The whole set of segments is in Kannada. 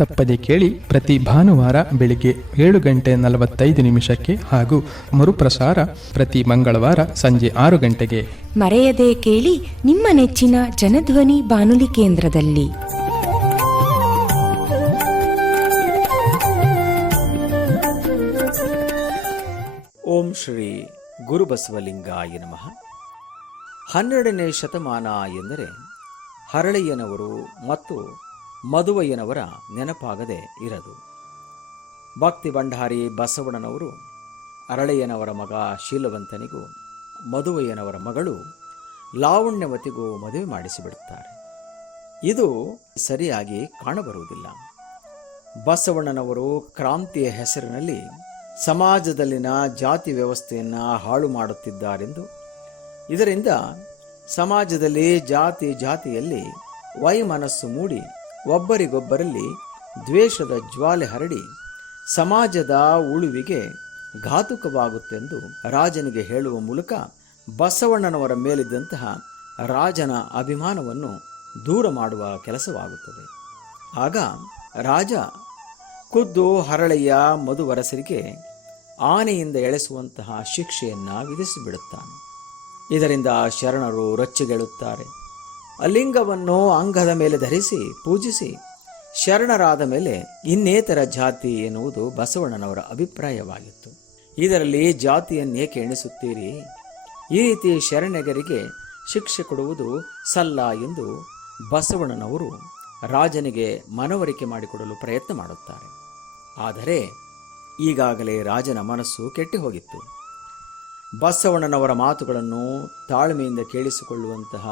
ತಪ್ಪದೆ ಕೇಳಿ ಪ್ರತಿ ಭಾನುವಾರ ಬೆಳಿಗ್ಗೆ ಏಳು ಗಂಟೆ ನಲವತ್ತೈದು ನಿಮಿಷಕ್ಕೆ ಹಾಗೂ ಮರುಪ್ರಸಾರ ಪ್ರತಿ ಮಂಗಳವಾರ ಸಂಜೆ ಆರು ಗಂಟೆಗೆ. ಮರೆಯದೆ ಕೇಳಿ ನಿಮ್ಮ ನೆಚ್ಚಿನ ಜನಧ್ವನಿ ಬಾನುಲಿ ಕೇಂದ್ರದಲ್ಲಿ. ಓಂ ಶ್ರೀ ಗುರುಬಸವಲಿಂಗಾಯ ನಮಃ. ಹನ್ನೆರಡನೇ ಶತಮಾನ ಎಂದರೆ ಹರಳಯ್ಯನವರು ಮತ್ತು ಮದುವಯ್ಯನವರ ನೆನಪಾಗದೆ ಇರದು. ಭಕ್ತಿ ಭಂಡಾರಿ ಬಸವಣ್ಣನವರು ಅರಳಯ್ಯನವರ ಮಗ ಶೀಲವಂತನಿಗೂ ಮದುವಯ್ಯನವರ ಮಗಳು ಲಾವಣ್ಯವತಿಗೂ ಮದುವೆ ಮಾಡಿಸಿಬಿಡುತ್ತಾರೆ. ಇದು ಸರಿಯಾಗಿ ಕಾಣಬರುವುದಿಲ್ಲ. ಬಸವಣ್ಣನವರು ಕ್ರಾಂತಿಯ ಹೆಸರಿನಲ್ಲಿ ಸಮಾಜದಲ್ಲಿನ ಜಾತಿ ವ್ಯವಸ್ಥೆಯನ್ನು ಹಾಳು ಮಾಡುತ್ತಿದ್ದಾರೆಂದು, ಇದರಿಂದ ಸಮಾಜದಲ್ಲಿ ಜಾತಿ ಜಾತಿಯಲ್ಲಿ ವೈಮನಸ್ಸು ಮೂಡಿ ಒಬ್ಬರಿಗೊಬ್ಬರಲ್ಲಿ ದ್ವೇಷದ ಜ್ವಾಲೆ ಹರಡಿ ಸಮಾಜದ ಉಳುವಿಗೆ ಘಾತುಕವಾಗುತ್ತೆಂದು ರಾಜನಿಗೆ ಹೇಳುವ ಮೂಲಕ ಬಸವಣ್ಣನವರ ಮೇಲಿದ್ದಂತಹ ರಾಜನ ಅಭಿಮಾನವನ್ನು ದೂರ ಮಾಡುವ ಕೆಲಸವಾಗುತ್ತದೆ. ಆಗ ರಾಜ ಖುದ್ದು ಹರಳೆಯ ಮಧುವರಸರಿಗೆ ಆನೆಯಿಂದ ಎಳೆಸುವಂತಹ ಶಿಕ್ಷೆಯನ್ನು ವಿಧಿಸಿಬಿಡುತ್ತಾನೆ. ಇದರಿಂದ ಶರಣರು ರೊಚ್ಚಿಗೆಳುತ್ತಾರೆ. ಅಲಿಂಗವನ್ನು ಅಂಗದ ಮೇಲೆ ಧರಿಸಿ, ಪೂಜಿಸಿ, ಶರಣರಾದ ಮೇಲೆ ಇನ್ನೇತರ ಜಾತಿ ಎನ್ನುವುದು ಬಸವಣ್ಣನವರ ಅಭಿಪ್ರಾಯವಾಗಿತ್ತು. ಇದರಲ್ಲಿ ಜಾತಿಯನ್ನೇಕೆ ಎಣಿಸುತ್ತೀರಿ? ಈ ರೀತಿ ಶರಣಗರಿಗೆ ಶಿಕ್ಷೆ ಕೊಡುವುದು ಸಲ್ಲ ಎಂದು ಬಸವಣ್ಣನವರು ರಾಜನಿಗೆ ಮನವರಿಕೆ ಮಾಡಿಕೊಡಲು ಪ್ರಯತ್ನ ಮಾಡುತ್ತಾರೆ. ಆದರೆ ಈಗಾಗಲೇ ರಾಜನ ಮನಸ್ಸು ಕೆಟ್ಟಿ ಹೋಗಿತ್ತು ಬಸವಣ್ಣನವರ ಮಾತುಗಳನ್ನು ತಾಳ್ಮೆಯಿಂದ ಕೇಳಿಸಿಕೊಳ್ಳುವಂತಹ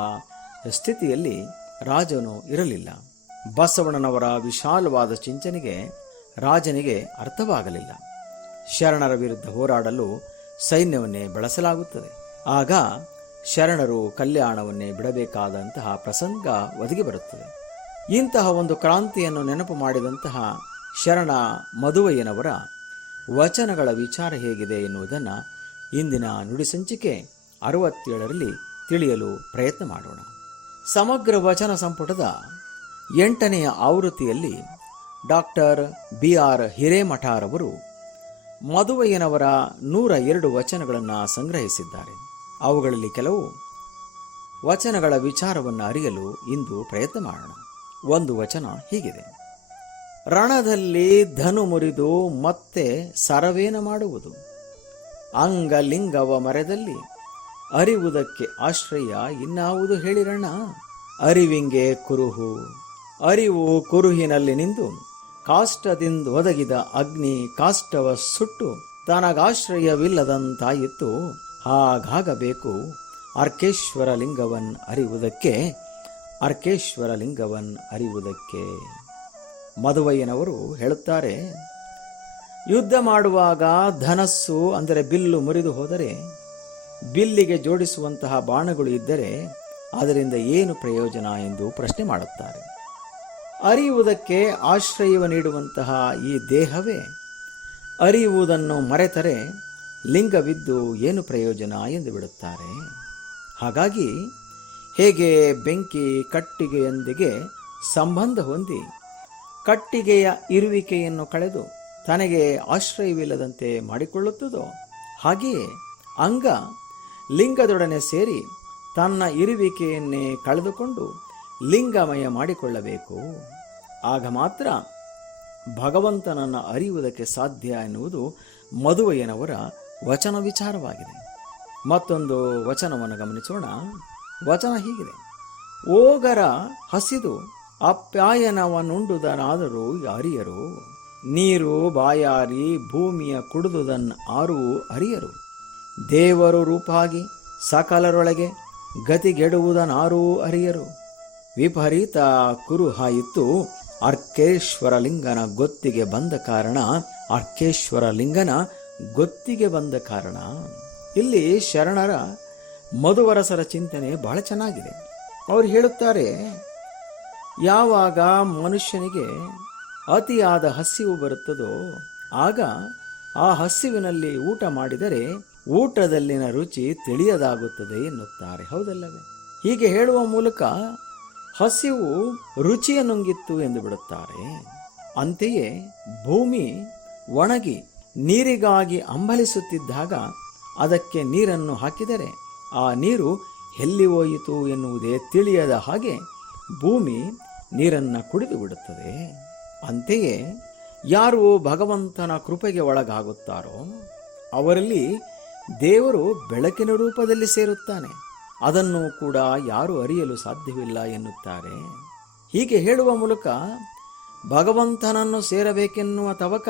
ಸ್ಥಿತಿಯಲ್ಲಿ ರಾಜನು ಇರಲಿಲ್ಲ. ಬಸವಣ್ಣನವರ ವಿಶಾಲವಾದ ಚಿಂತನೆಗೆ ರಾಜನಿಗೆ ಅರ್ಥವಾಗಲಿಲ್ಲ. ಶರಣರ ವಿರುದ್ಧ ಹೋರಾಡಲು ಸೈನ್ಯವನ್ನೇ ಬಳಸಲಾಗುತ್ತದೆ. ಆಗ ಶರಣರು ಕಲ್ಯಾಣವನ್ನೇ ಬಿಡಬೇಕಾದಂತಹ ಪ್ರಸಂಗ ಒದಗಿ ಬರುತ್ತದೆ. ಇಂತಹ ಒಂದು ಕ್ರಾಂತಿಯನ್ನು ನೆನಪು ಮಾಡಿದಂತಹ ಶರಣ ಮಧುವಯ್ಯನವರ ವಚನಗಳ ವಿಚಾರ ಹೇಗಿದೆ ಎನ್ನುವುದನ್ನು ಇಂದಿನ ನುಡಿ ಸಂಚಿಕೆ ಅರವತ್ತೇಳರಲ್ಲಿ ತಿಳಿಯಲು ಪ್ರಯತ್ನ ಮಾಡೋಣ. ಸಮಗ್ರ ವಚನ ಸಂಪುಟದ ಎಂಟನೆಯ ಆವೃತ್ತಿಯಲ್ಲಿ ಡಾಕ್ಟರ್ ಬಿ ಆರ್ ಹಿರೇಮಠಾರವರು ಮದುವೆಯನವರ ನೂರ ಎರಡು ವಚನಗಳನ್ನು ಸಂಗ್ರಹಿಸಿದ್ದಾರೆ. ಅವುಗಳಲ್ಲಿ ಕೆಲವು ವಚನಗಳ ವಿಚಾರವನ್ನು ಅರಿಯಲು ಇಂದು ಪ್ರಯತ್ನ ಮಾಡೋಣ. ಒಂದು ವಚನ ಹೀಗಿದೆ. ರಣದಲ್ಲಿ ಧನು ಮುರಿದು ಮತ್ತೆ ಸರವೇನ ಮಾಡುವುದು. ಅಂಗಲಿಂಗವ ಮರೆದಲ್ಲಿ ಅರಿವುದಕ್ಕೆ ಆಶ್ರಯ ಇನ್ನಾವುದು ಹೇಳಿರಣ್ಣ? ಅರಿವಿಂಗೆ ಕುರುಹು. ಅರಿವು ಕುರುಹಿನಲ್ಲಿ ನಿಂದು ಕಾಷ್ಟದಿಂದ ಒದಗಿದ ಅಗ್ನಿ ಕಾಷ್ಟವ ಸುಟ್ಟು ತನಗಾಶ್ರಯವಿಲ್ಲದಂತಾಯಿತು. ಹಾಗಾಗಬೇಕು ಅರ್ಕೇಶ್ವರ ಲಿಂಗವನ್ ಅರಿವುದಕ್ಕೆ, ಅರ್ಕೇಶ್ವರ ಲಿಂಗವನ್ ಅರಿವುದಕ್ಕೆ. ಮದುವಯ್ಯನವರು ಹೇಳುತ್ತಾರೆ, ಯುದ್ಧ ಮಾಡುವಾಗ ಧನಸ್ಸು, ಅಂದರೆ ಬಿಲ್ಲು ಮುರಿದು ಹೋದರೆ ಬಿಲ್ಲಿಗೆ ಜೋಡಿಸುವಂತಹ ಬಾಣಗಳು ಇದ್ದರೆ ಅದರಿಂದ ಏನು ಪ್ರಯೋಜನ ಎಂದು ಪ್ರಶ್ನೆ ಮಾಡುತ್ತಾರೆ. ಅರಿಯುವುದಕ್ಕೆ ಆಶ್ರಯವ ನೀಡುವಂತಹ ಈ ದೇಹವೇ? ಅರಿಯುವುದನ್ನು ಮರೆತರೆ ಲಿಂಗವಿದ್ದು ಏನು ಪ್ರಯೋಜನ ಎಂದು ಬಿಡುತ್ತಾರೆ. ಹಾಗಾಗಿ ಹೇಗೆ ಬೆಂಕಿ ಕಟ್ಟಿಗೆಯೊಂದಿಗೆ ಸಂಬಂಧ ಹೊಂದಿ ಕಟ್ಟಿಗೆಯ ಇರುವಿಕೆಯನ್ನು ಕಳೆದು ತನಗೆ ಆಶ್ರಯವಿಲ್ಲದಂತೆ ಮಾಡಿಕೊಳ್ಳುತ್ತದೋ? ಹಾಗೆಯೇ ಅಂಗ ಲಿಂಗದೊಡನೆ ಸೇರಿ ತನ್ನ ಇರುವಿಕೆಯನ್ನೇ ಕಳೆದುಕೊಂಡು ಲಿಂಗಮಯ ಮಾಡಿಕೊಳ್ಳಬೇಕು. ಆಗ ಮಾತ್ರ ಭಗವಂತನನ್ನು ಅರಿಯುವುದಕ್ಕೆ ಸಾಧ್ಯ ಎನ್ನುವುದು ಮದುವೆಯನವರ ವಚನ ವಿಚಾರವಾಗಿದೆ. ಮತ್ತೊಂದು ವಚನವನ್ನು ಗಮನಿಸೋಣ. ವಚನ ಹೀಗಿದೆ. ಓಗರ ಹಸಿದು ಅಪ್ಯಾಯನವನ್ನುಂಡುದನಾದರೂ ಅರಿಯರು. ನೀರು ಬಾಯಾರಿ ಭೂಮಿಯ ಕುಡಿದುದನ್ನು ಆರು ಅರಿಯರು. ದೇವರು ರೂಪಾಗಿ ಸಕಲರೊಳಗೆ ಗತಿಗೆಡುವುದನಾರೂ ಅರಿಯರು. ವಿಪರೀತ ಕುರುಹಾಯಿತು ಅರ್ಕೇಶ್ವರ ಲಿಂಗನ ಗೊತ್ತಿಗೆ ಬಂದ ಕಾರಣ ಅರ್ಕೇಶ್ವರ ಲಿಂಗನ ಗೊತ್ತಿಗೆ ಬಂದ ಕಾರಣ. ಇಲ್ಲಿ ಶರಣರ ಮಧುವರಸರ ಚಿಂತನೆ ಬಹಳ ಚೆನ್ನಾಗಿದೆ. ಅವರು ಹೇಳುತ್ತಾರೆ, ಯಾವಾಗ ಮನುಷ್ಯನಿಗೆ ಅತಿಯಾದ ಹಸಿವು ಬರುತ್ತದೋ, ಆಗ ಆ ಹಸಿವಿನಲ್ಲಿ ಊಟ ಮಾಡಿದರೆ ಊಟದಲ್ಲಿನ ರುಚಿ ತಿಳಿಯದಾಗುತ್ತದೆ ಎನ್ನುತ್ತಾರೆ. ಹೌದಲ್ಲವೇ? ಹೀಗೆ ಹೇಳುವ ಮೂಲಕ ಹಸಿವು ರುಚಿಯ ನುಂಗಿತ್ತು ಎಂದು ಬಿಡುತ್ತಾರೆ. ಅಂತೆಯೇ ಭೂಮಿ ಒಣಗಿ ನೀರಿಗಾಗಿ ಅಂಬಲಿಸುತ್ತಿದ್ದಾಗ ಅದಕ್ಕೆ ನೀರನ್ನು ಹಾಕಿದರೆ ಆ ನೀರು ಎಲ್ಲಿ ಹೋಯಿತು ಎನ್ನುವುದೇ ತಿಳಿಯದ ಹಾಗೆ ಭೂಮಿ ನೀರನ್ನು ಕುಡಿದು ಬಿಡುತ್ತದೆ. ಅಂತೆಯೇ ಯಾರು ಭಗವಂತನ ಕೃಪೆಗೆ ಒಳಗಾಗುತ್ತಾರೋ ಅವರಲ್ಲಿ ದೇವರು ಬೆಳಕಿನ ರೂಪದಲ್ಲಿ ಸೇರುತ್ತಾನೆ. ಅದನ್ನು ಕೂಡ ಯಾರು ಅರಿಯಲು ಸಾಧ್ಯವಿಲ್ಲ ಎನ್ನುತ್ತಾರೆ. ಹೀಗೆ ಹೇಳುವ ಮೂಲಕ ಭಗವಂತನನ್ನು ಸೇರಬೇಕೆನ್ನುವ ತವಕ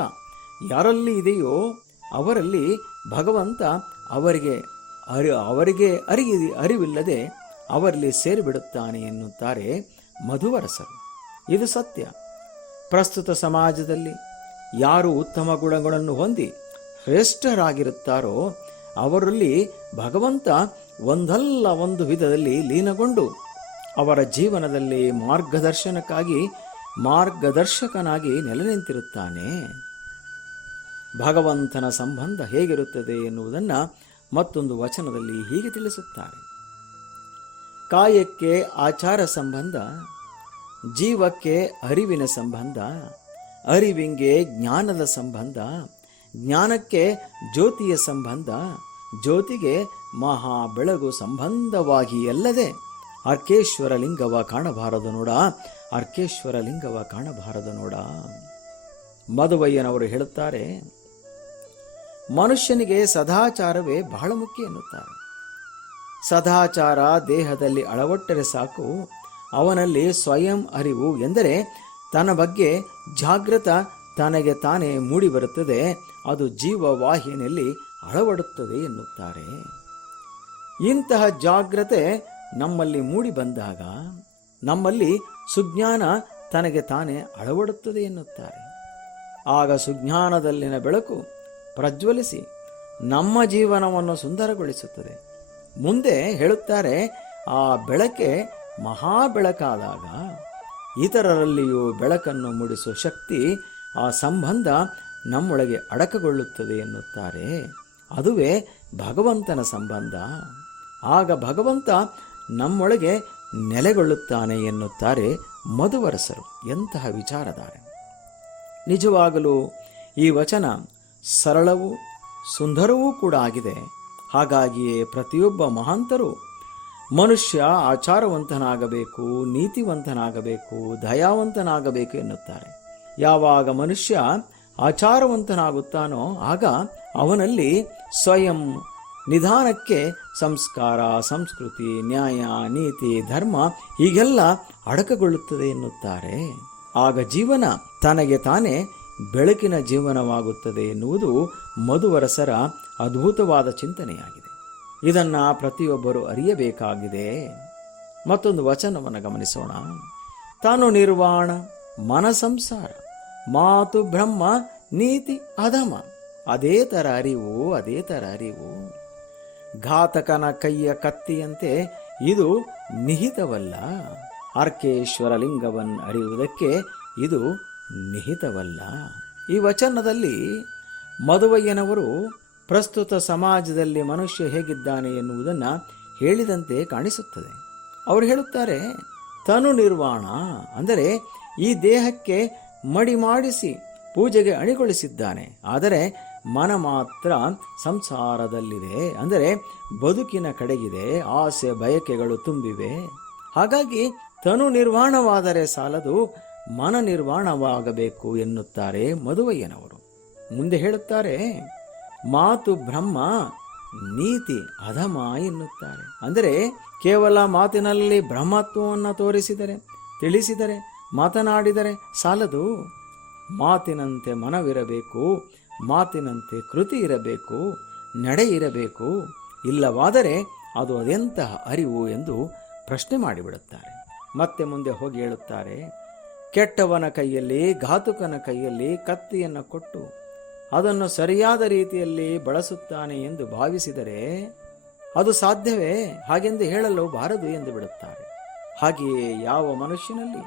ಯಾರಲ್ಲಿ ಇದೆಯೋ ಅವರಲ್ಲಿ ಭಗವಂತ ಅವರಿಗೆ ಅರಿ ಅವರಿಗೆ ಅರಿ ಅರಿವಿಲ್ಲದೆ ಅವರಲ್ಲಿ ಸೇರಿಬಿಡುತ್ತಾನೆ ಎನ್ನುತ್ತಾರೆ ಮಧುವರಸರು. ಇದು ಸತ್ಯ. ಪ್ರಸ್ತುತ ಸಮಾಜದಲ್ಲಿ ಯಾರು ಉತ್ತಮ ಗುಣಗಳನ್ನು ಹೊಂದಿ ಶ್ರೇಷ್ಠರಾಗಿರುತ್ತಾರೋ ಅವರಲ್ಲಿ ಭಗವಂತ ಒಂದಲ್ಲ ಒಂದು ವಿಧದಲ್ಲಿ ಲೀನಗೊಂಡು ಅವರ ಜೀವನದಲ್ಲಿ ಮಾರ್ಗದರ್ಶನಕ್ಕಾಗಿ ಮಾರ್ಗದರ್ಶಕನಾಗಿ ನೆಲೆ ನಿಂತಿರುತ್ತಾನೆ ಭಗವಂತನ ಸಂಬಂಧ ಹೇಗಿರುತ್ತದೆ ಎನ್ನುವುದನ್ನು ಮತ್ತೊಂದು ವಚನದಲ್ಲಿ ಹೀಗೆ ತಿಳಿಸುತ್ತಾರೆ. ಕಾಯಕ್ಕೆ ಆಚಾರ ಸಂಬಂಧ, ಜೀವಕ್ಕೆ ಅರಿವಿನ ಸಂಬಂಧ, ಅರಿವಿಂಗೆ ಜ್ಞಾನದ ಸಂಬಂಧ, ಜ್ಞಾನಕ್ಕೆ ಜ್ಯೋತಿಯ ಸಂಬಂಧ ಜ್ಯೋತಿಗೆ ಮಹಾ ಬೆಳಗು ಸಂಬಂಧವಾಗಿ ಅಲ್ಲದೆ ಅರ್ಕೇಶ್ವರ ಲಿಂಗವ ಕಾಣಬಾರದು ನೋಡ, ಅರ್ಕೇಶ್ವರ ಲಿಂಗವ ಕಾಣಬಾರದು ನೋಡ. ಮಧುವಯ್ಯನವರು ಹೇಳುತ್ತಾರೆ, ಮನುಷ್ಯನಿಗೆ ಸದಾಚಾರವೇ ಬಹಳ ಮುಖ್ಯ ಎನ್ನುತ್ತಾರೆ. ಸದಾಚಾರ ದೇಹದಲ್ಲಿ ಅಳವಟ್ಟರೆ ಸಾಕು, ಅವನಲ್ಲಿ ಸ್ವಯಂ ಅರಿವು ಎಂದರೆ ತನ್ನ ಬಗ್ಗೆ ಜಾಗೃತ ತನಗೆ ತಾನೇ ಮೂಡಿಬರುತ್ತದೆ, ಅದು ಜೀವವಾಹಿನಿಯಲ್ಲಿ ಅಳವಡುತ್ತದೆ ಎನ್ನುತ್ತಾರೆ. ಇಂತಹ ಜಾಗ್ರತೆ ನಮ್ಮಲ್ಲಿ ಮೂಡಿ ಬಂದಾಗ ನಮ್ಮಲ್ಲಿ ಸುಜ್ಞಾನ ತನಗೆ ತಾನೇ ಅಳವಡುತ್ತದೆ ಎನ್ನುತ್ತಾರೆ. ಆಗ ಸುಜ್ಞಾನದಲ್ಲಿನ ಬೆಳಕು ಪ್ರಜ್ವಲಿಸಿ ನಮ್ಮ ಜೀವನವನ್ನು ಸುಂದರಗೊಳಿಸುತ್ತದೆ. ಮುಂದೆ ಹೇಳುತ್ತಾರೆ, ಆ ಬೆಳಕೆ ಮಹಾ ಬೆಳಕಾದಾಗ ಇತರರಲ್ಲಿಯೂ ಬೆಳಕನ್ನು ಮೂಡಿಸುವ ಶಕ್ತಿ ಆ ಸಂಬಂಧ ನಮ್ಮೊಳಗೆ ಅಡಕಗೊಳ್ಳುತ್ತದೆ ಎನ್ನುತ್ತಾರೆ. ಅದುವೇ ಭಗವಂತನ ಸಂಬಂಧ. ಆಗ ಭಗವಂತ ನಮ್ಮೊಳಗೆ ನೆಲೆಗೊಳ್ಳುತ್ತಾನೆ ಎನ್ನುತ್ತಾರೆ ಮಧುವರಸರು. ಎಂತಹ ವಿಚಾರಧಾರೆ. ನಿಜವಾಗಲೂ ಈ ವಚನ ಸರಳವೂ ಸುಂದರವೂ ಕೂಡ ಆಗಿದೆ. ಹಾಗಾಗಿಯೇ ಪ್ರತಿಯೊಬ್ಬ ಮಹಾಂತರು ಮನುಷ್ಯ ಆಚಾರವಂತನಾಗಬೇಕು, ನೀತಿವಂತನಾಗಬೇಕು, ದಯಾವಂತನಾಗಬೇಕು ಎನ್ನುತ್ತಾರೆ. ಯಾವಾಗ ಮನುಷ್ಯ ಆಚಾರವಂತನಾಗುತ್ತಾನೋ ಆಗ ಅವನಲ್ಲಿ ಸ್ವಯಂ ನಿಧಾನಕ್ಕೆ ಸಂಸ್ಕಾರ, ಸಂಸ್ಕೃತಿ, ನ್ಯಾಯ, ನೀತಿ, ಧರ್ಮ ಹೀಗೆಲ್ಲ ಅಡಕಗೊಳ್ಳುತ್ತದೆ ಎನ್ನುತ್ತಾರೆ. ಆಗ ಜೀವನ ತನಗೆ ತಾನೇ ಬೆಳಕಿನ ಜೀವನವಾಗುತ್ತದೆ ಎನ್ನುವುದು ಮಧುವರಸರ ಅದ್ಭುತವಾದ ಚಿಂತನೆಯಾಗಿದೆ. ಇದನ್ನು ಪ್ರತಿಯೊಬ್ಬರು ಅರಿಯಬೇಕಾಗಿದೆ. ಮತ್ತೊಂದು ವಚನವನ್ನು ಗಮನಿಸೋಣ. ತಾನು ನಿರ್ವಾಣ ಮನ ಸಂಸಾರ ಮಾತು ಬ್ರಹ್ಮ, ನೀತಿ, ಅಧಮ ಅದೇ ಥರ ಅರಿವು, ಅದೇ ಥರ ಅರಿವು. ಘಾತಕನ ಕೈಯ ಕತ್ತಿಯಂತೆ ಇದು ನಿಹಿತವಲ್ಲ. ಅರ್ಕೇಶ್ವರ ಲಿಂಗವನ್ ಅರಿಯುವುದಕ್ಕೆ ಇದು ನಿಹಿತವಲ್ಲ. ಈ ವಚನದಲ್ಲಿ ಮದುವಯ್ಯನವರು ಪ್ರಸ್ತುತ ಸಮಾಜದಲ್ಲಿ ಮನುಷ್ಯ ಹೇಗಿದ್ದಾನೆ ಎನ್ನುವುದನ್ನು ಹೇಳಿದಂತೆ ಕಾಣಿಸುತ್ತದೆ. ಅವರು ಹೇಳುತ್ತಾರೆ, ತನು ನಿರ್ವಾಣ. ಅಂದರೆ ಈ ದೇಹಕ್ಕೆ ಮಡಿ ಮಾಡಿಸಿ ಪೂಜೆಗೆ ಅಣಿಗೊಳಿಸಿದ್ದಾನೆ. ಆದರೆ ಮನ ಮಾತ್ರ ಸಂಸಾರದಲ್ಲಿದೆ. ಅಂದರೆ ಬದುಕಿನ ಕಡೆಗಿದೆ, ಆಸೆ, ಬಯಕೆಗಳು ತುಂಬಿವೆ. ಹಾಗಾಗಿ ತನು ನಿರ್ವಾಣವಾದರೆ ಸಾಲದು, ಮನ ನಿರ್ವಾಣವಾಗಬೇಕು ಎನ್ನುತ್ತಾರೆ ಮದುವಯ್ಯನವರು. ಮುಂದೆ ಹೇಳುತ್ತಾರೆ, ಮಾತು ಬ್ರಹ್ಮ, ನೀತಿ ಅಧಮ ಎನ್ನುತ್ತಾರೆ. ಅಂದರೆ ಕೇವಲ ಮಾತಿನಲ್ಲಿ ಬ್ರಹ್ಮತ್ವವನ್ನು ತೋರಿಸಿದರೆ, ತಿಳಿಸಿದರೆ, ಮಾತನಾಡಿದರೆ ಸಾಲದು. ಮಾತಿನಂತೆ ಮನವಿರಬೇಕು ಮಾತಿನಂತೆ ಕೃತಿ ಇರಬೇಕು ನಡೆ ಇರಬೇಕು, ಇಲ್ಲವಾದರೆ ಅದು ಅದೆಂತಹ ಅರಿವು ಎಂದು ಪ್ರಶ್ನೆ ಮಾಡಿಬಿಡುತ್ತಾರೆ. ಮತ್ತೆ ಮುಂದೆ ಹೋಗಿ ಹೇಳುತ್ತಾರೆ, ಕೆಟ್ಟವನ ಕೈಯಲ್ಲಿ, ಘಾತುಕನ ಕೈಯಲ್ಲಿ ಕತ್ತಿಯನ್ನು ಕೊಟ್ಟು ಅದನ್ನು ಸರಿಯಾದ ರೀತಿಯಲ್ಲಿ ಬಳಸುತ್ತಾನೆ ಎಂದು ಭಾವಿಸಿದರೆ ಅದು ಸಾಧ್ಯವೇ? ಹಾಗೆಂದು ಹೇಳಲು ಬಾರದು ಎಂದು ಬಿಡುತ್ತಾರೆ. ಹಾಗೆಯೇ ಯಾವ ಮನುಷ್ಯನಲ್ಲಿ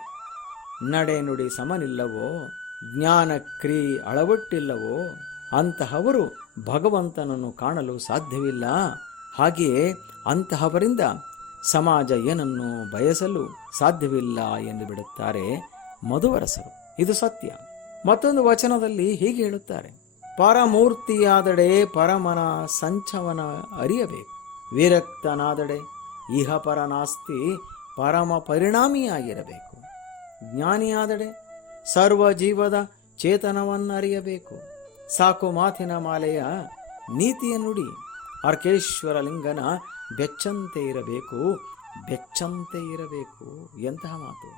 ನಡೆ ನುಡಿ ಸಮನಿಲ್ಲವೋ ಜ್ಞಾನ ಕ್ರಿಯೆ ಅಳವಟ್ಟಿಲ್ಲವೋ ಅಂತಹವರು ಭಗವಂತನನ್ನು ಕಾಣಲು ಸಾಧ್ಯವಿಲ್ಲ. ಹಾಗೆಯೇ ಅಂತಹವರಿಂದ ಸಮಾಜ ಏನನ್ನು ಬಯಸಲು ಸಾಧ್ಯವಿಲ್ಲ ಎಂದು ಬಿಡುತ್ತಾರೆ ಮಧುವರಸರು. ಇದು ಸತ್ಯ. ಮತ್ತೊಂದು ವಚನದಲ್ಲಿ ಹೀಗೆ ಹೇಳುತ್ತಾರೆ. ಪರಮೂರ್ತಿಯಾದಡೆ ಪರಮನ ಸಂಚವನ ಅರಿಯಬೇಕು. ವಿರಕ್ತನಾದಡೆ ಇಹ ಪರನಾಸ್ತಿ ಪರಮ ಪರಿಣಾಮಿಯಾಗಿರಬೇಕು. ಜ್ಞಾನಿಯಾದಡೆ ಸರ್ವ ಜೀವದ ಚೇತನವನ್ನು ಅರಿಯಬೇಕು ಸಾಕು ಮಾತಿನ ಮಾಲೆಯ ನೀತಿಯ ನುಡಿ. ಅರ್ಕೇಶ್ವರ ಲಿಂಗನ ಬೆಚ್ಚಂತೆ ಇರಬೇಕು ಬೆಚ್ಚಂತೆ ಇರಬೇಕು ಎಂತಹ ಮಾತು.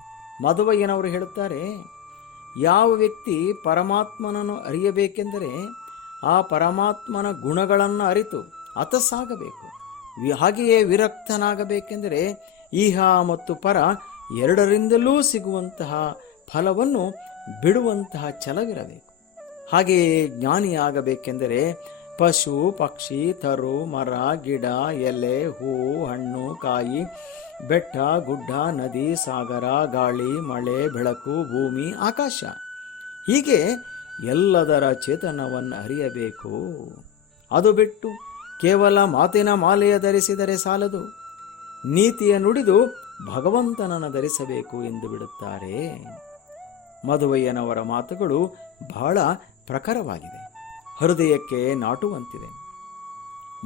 ಮಧುವಯ್ಯನವರು ಹೇಳುತ್ತಾರೆ, ಯಾವ ವ್ಯಕ್ತಿ ಪರಮಾತ್ಮನನ್ನು ಅರಿಯಬೇಕೆಂದರೆ ಆ ಪರಮಾತ್ಮನ ಗುಣಗಳನ್ನು ಅರಿತು ಅತಸಾಗಬೇಕು ಹಾಗೆಯೇ ವಿರಕ್ತನಾಗಬೇಕೆಂದರೆ ಈಹ ಮತ್ತು ಪರ ಎರಡರಿಂದಲೂ ಸಿಗುವಂತಹ ಫಲವನ್ನು ಬಿಡುವಂತಹ ಛಲವಿರಬೇಕು. ಹಾಗೆಯೇ ಜ್ಞಾನಿಯಾಗಬೇಕೆಂದರೆ ಪಶು, ಪಕ್ಷಿ, ತರು, ಮರ, ಗಿಡ, ಎಲೆ, ಹೂ, ಹಣ್ಣು, ಕಾಯಿ, ಬೆಟ್ಟ, ಗುಡ್ಡ, ನದಿ, ಸಾಗರ, ಗಾಳಿ, ಮಳೆ, ಬೆಳಕು, ಭೂಮಿ, ಆಕಾಶ. ಹೀಗೆ ಎಲ್ಲದರ ಚೇತನವನ್ನು ಅರಿಯಬೇಕು. ಅದು ಬಿಟ್ಟು ಕೇವಲ ಮಾತಿನ ಮಾಲೆಯ ಧರಿಸಿದರೆ ಸಾಲದು. ನೀತಿಯ ನುಡಿದು ಭಗವಂತನನ್ನು ಧರಿಸಬೇಕು ಎಂದು ಬಿಡುತ್ತಾರೆ. ಮಧುವಯ್ಯನವರ ಮಾತುಗಳು ಬಹಳ ಪ್ರಖರವಾಗಿದೆ. ಹೃದಯಕ್ಕೆ ನಾಟುವಂತಿದೆ.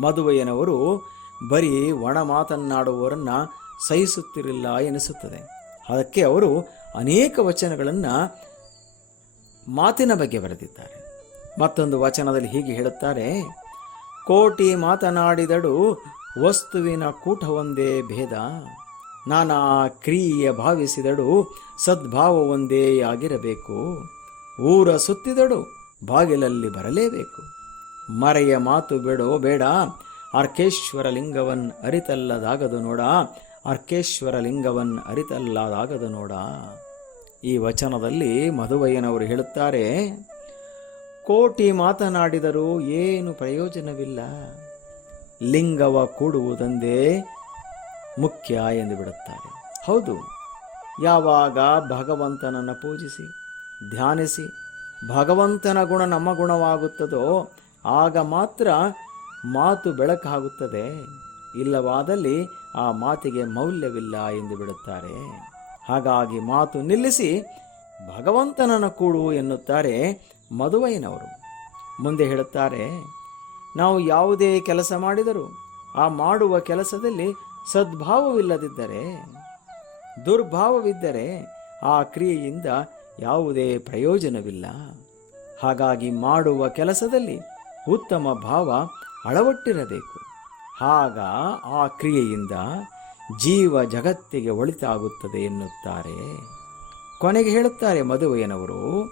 ಮಧುವಯ್ಯನವರು ಬರೀ ಒಣ ಮಾತನ್ನಾಡುವವರನ್ನ ಸಹಿಸುತ್ತಿರಲಿಲ್ಲ ಎನಿಸುತ್ತದೆ. ಅದಕ್ಕೆ ಅವರು ಅನೇಕ ವಚನಗಳನ್ನು ಮಾತಿನ ಬಗ್ಗೆ ಬರೆದಿದ್ದಾರೆ. ಮತ್ತೊಂದು ವಚನದಲ್ಲಿ ಹೀಗೆ ಹೇಳುತ್ತಾರೆ, ಕೋಟಿ ಮಾತನಾಡಿದಡು ವಸ್ತುವಿನ ಕೂಟವೊಂದೇ ಭೇದ. ನಾನಾ ಕ್ರಿಯೆಯ ಭಾವಿಸಿದಡು ಸದ್ಭಾವ ಒಂದೇ ಆಗಿರಬೇಕು. ಊರ ಸುತ್ತಿದಡು ಬಾಗಿಲಲ್ಲಿ ಬರಲೇಬೇಕು. ಮರೆಯ ಮಾತು ಬೇಡೋ ಬೇಡ ಅರ್ಕೇಶ್ವರ ಲಿಂಗವನ್ ಅರಿತಲ್ಲದಾಗದು ನೋಡ ಅರ್ಕೇಶ್ವರ ಲಿಂಗವನ್ ಅರಿತಲ್ಲದಾಗದು ನೋಡ. ಈ ವಚನದಲ್ಲಿ ಮಧುವಯ್ಯನವರು ಹೇಳುತ್ತಾರೆ, ಕೋಟಿ ಮಾತನಾಡಿದರೂ ಏನು ಪ್ರಯೋಜನವಿಲ್ಲ. ಲಿಂಗವ ಕೂಡುವುದೊಂದೇ ಮುಖ್ಯ ಎಂದು ಬಿಡುತ್ತಾರೆ. ಹೌದು, ಯಾವಾಗ ಭಗವಂತನನ್ನು ಪೂಜಿಸಿ, ಧ್ಯಾನಿಸಿ, ಭಗವಂತನ ಗುಣ ನಮ್ಮ ಗುಣವಾಗುತ್ತದೋ, ಆಗ ಮಾತ್ರ ಮಾತು ಬೆಳಕಾಗುತ್ತದೆ. ಇಲ್ಲವಾದಲ್ಲಿ ಆ ಮಾತಿಗೆ ಮೌಲ್ಯವಿಲ್ಲ ಎಂದು ಬಿಡುತ್ತಾರೆ. ಹಾಗಾಗಿ ಮಾತು ನಿಲ್ಲಿಸಿ ಭಗವಂತನನ್ನು ಕೂಡು ಎನ್ನುತ್ತಾರೆ ಮದುವೈನವರು. ಮುಂದೆ ಹೇಳುತ್ತಾರೆ, ನಾವು ಯಾವುದೇ ಕೆಲಸ ಮಾಡಿದರೂ ಆ ಮಾಡುವ ಕೆಲಸದಲ್ಲಿ ಸದ್ಭಾವವಿಲ್ಲದಿದ್ದರೆ, ದುರ್ಭಾವವಿದ್ದರೆ ಆ ಕ್ರಿಯೆಯಿಂದ ಯಾವುದೇ ಪ್ರಯೋಜನವಿಲ್ಲ. ಹಾಗಾಗಿ ಮಾಡುವ ಕೆಲಸದಲ್ಲಿ ಉತ್ತಮ ಭಾವ ಅಳವಟ್ಟಿರಬೇಕು. ಆಗ ಆ ಕ್ರಿಯೆಯಿಂದ ಜೀವ ಜಗತ್ತಿಗೆ ಒಳಿತಾಗುತ್ತದೆ ಎನ್ನುತ್ತಾರೆ. ಕೊನೆಗೆ ಹೇಳುತ್ತಾರೆ ಮದುವೆಯನವರು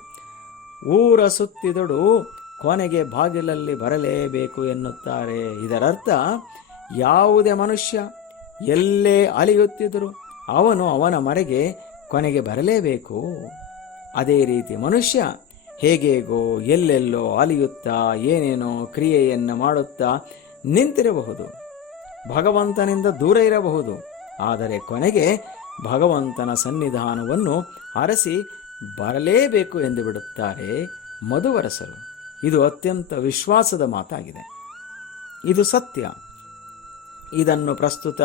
ಊರ ಸುತ್ತಿದಡು ಕೊನೆಗೆ ಬಾಗಿಲಲ್ಲಿ ಬರಲೇಬೇಕು ಎನ್ನುತ್ತಾರೆ. ಇದರರ್ಥ, ಯಾವುದೇ ಮನುಷ್ಯ ಎಲ್ಲೇ ಅಲೆಯುತ್ತಿದ್ದರು. ಅವನು ಅವನ ಮರೆಗೆ ಕೊನೆಗೆ ಬರಲೇಬೇಕು. ಅದೇ ರೀತಿ ಮನುಷ್ಯ ಹೇಗೇಗೋ ಎಲ್ಲೆಲ್ಲೋ ಅಲಿಯುತ್ತಾ, ಏನೇನೋ ಕ್ರಿಯೆಯನ್ನು ಮಾಡುತ್ತಾ ನಿಂತಿರಬಹುದು. ಭಗವಂತನಿಂದ ದೂರ ಇರಬಹುದು. ಆದರೆ ಕೊನೆಗೆ ಭಗವಂತನ ಸನ್ನಿಧಾನವನ್ನು ಅರಸಿ ಬರಲೇಬೇಕು ಎಂದು ಬಿಡುತ್ತಾರೆ ಮಧುವರಸರು. ಇದು ಅತ್ಯಂತ ವಿಶ್ವಾಸದ ಮಾತಾಗಿದೆ. ಇದು ಸತ್ಯ. ಇದನ್ನು ಪ್ರಸ್ತುತ